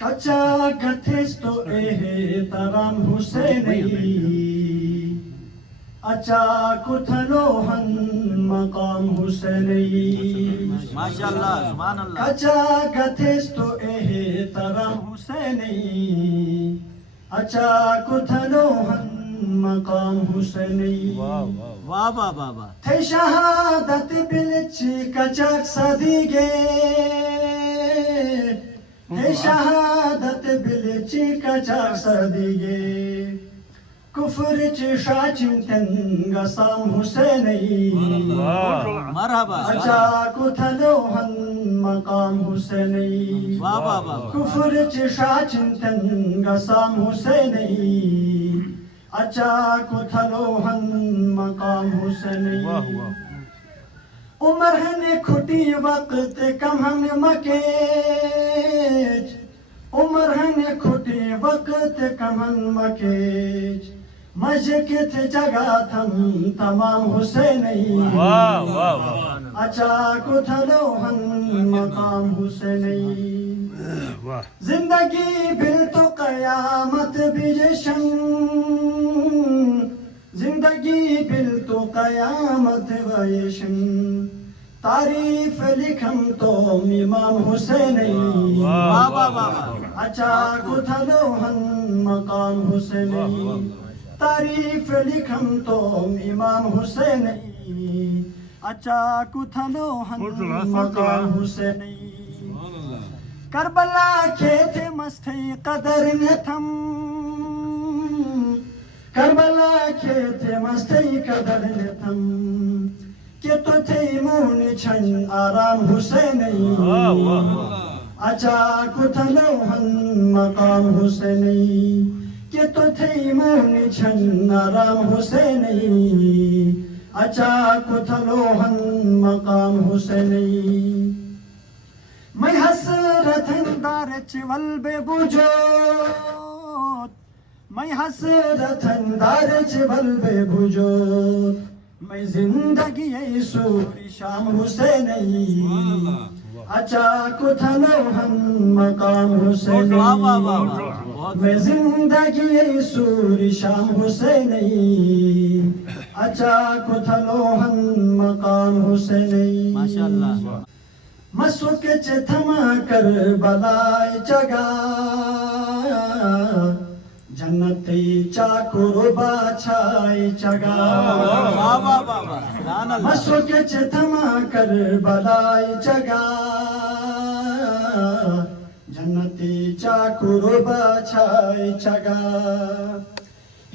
کچا گتھس تو احترام حسینی اچا کتھلو ہن مقام حسینی ماشاءاللہ سبحان اللہ. کچا گتھس تو احترام حسینی اچا کتھلو ہن مقام حسینی واہ واہ واہ واہ. تھے شہادت بلچ کچاک سدیگے تھے شہادت بلچ کچاک سدیگے کفر چ شاچن تن گسام حسینی مرحبا. اچا کتھلو ہن مقام حسینی واہ واہ واہ. کفر چ شاچن تن گسام حسینی اچا کتھلو ہن مقام حسینی عمر ہن کھٹی وقت کم ہن مکیج عمر ہن کھٹی وقت کم ہن مکیج مجکت جگہ تھم تمام حسینی اچا کتھلو ہن مقام حسینی زندگی بل تو قیامت بیشن زندگی بل تو قیامت ویشن تعریف لکھم تو امام حسینی واہ واہ واہ. اچا کتھلو ہن مقام حسینی تعریف لکھم تو امام حسینی اچا کتھلو ہن مقام حسینی کربلا کھیت مستی قدر نتھم کربلا کھیت مستی قدر نتھم کہ تو تھے مون چھن آرام حسینی اچا کتھلو ہن مقام حسینی کہ تو تھے مون چھن آرام حسینی اچا کتھلو ہن مقام حسینی میں حسرت اندار چول بے بوجود میں حسرت اندار چول بے بوجود میں زندگی سوری شام حسینی اچا کتھلو ہن مقام حسینی میں زندگی سوری شام حسینی اچا کتھلو ہن مقام حسینی ماشاءاللہ. مسوک چ تھما کر بلائی چگا جنتی چاکر باچھائی چگا واہ واہ واہ واہ. سبحان اللہ. مسوک چ تھما کر بلائی چگا جنتی چاکر باچھائی چگا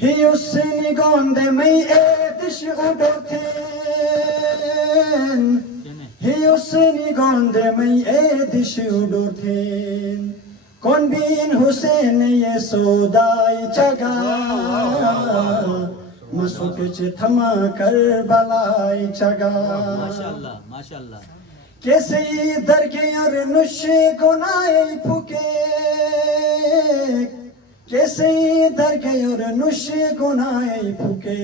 ہی اس نگوندے میں ایدش اڈو تھین ہی اس نگوندے میں ایدش اڈو تھین کون بین حسین یہ سودائی چگا مسوک چ تھما کر بلائی چگا ماشاءاللہ ماشاءاللہ. کیسے درگے اور نشے گنائی پھکے کیسے درگے اور نشے گنائی پھکے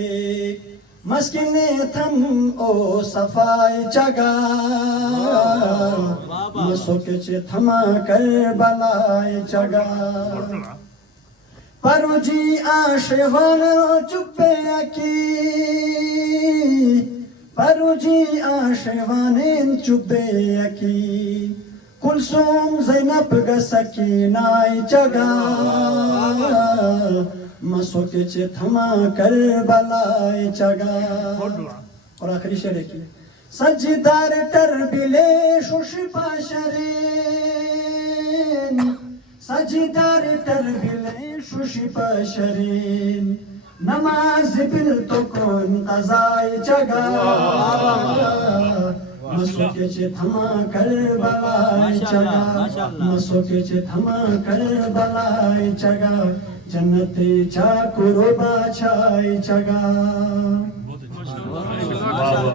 مسکن تھم او صفائی چگا مسوک چ تھما کر بلائی چگا پرو جی آشوان چپے اکی پرو جی آشوان چپے اکی کلثوم زینب گسکینائی چگا مسوک چ تھما کر بلائی چگا اور آخری شعر ہے کی سجدار تربیلے شوش پاشرین سجدار تربیلے شوش پاشرین نماز بل تو کون قضائی چگا مسوک چ تھما کر بلائی چگا مسوک چ تھما کر بلائی چگا جنتی چاکر باچھائی چگا.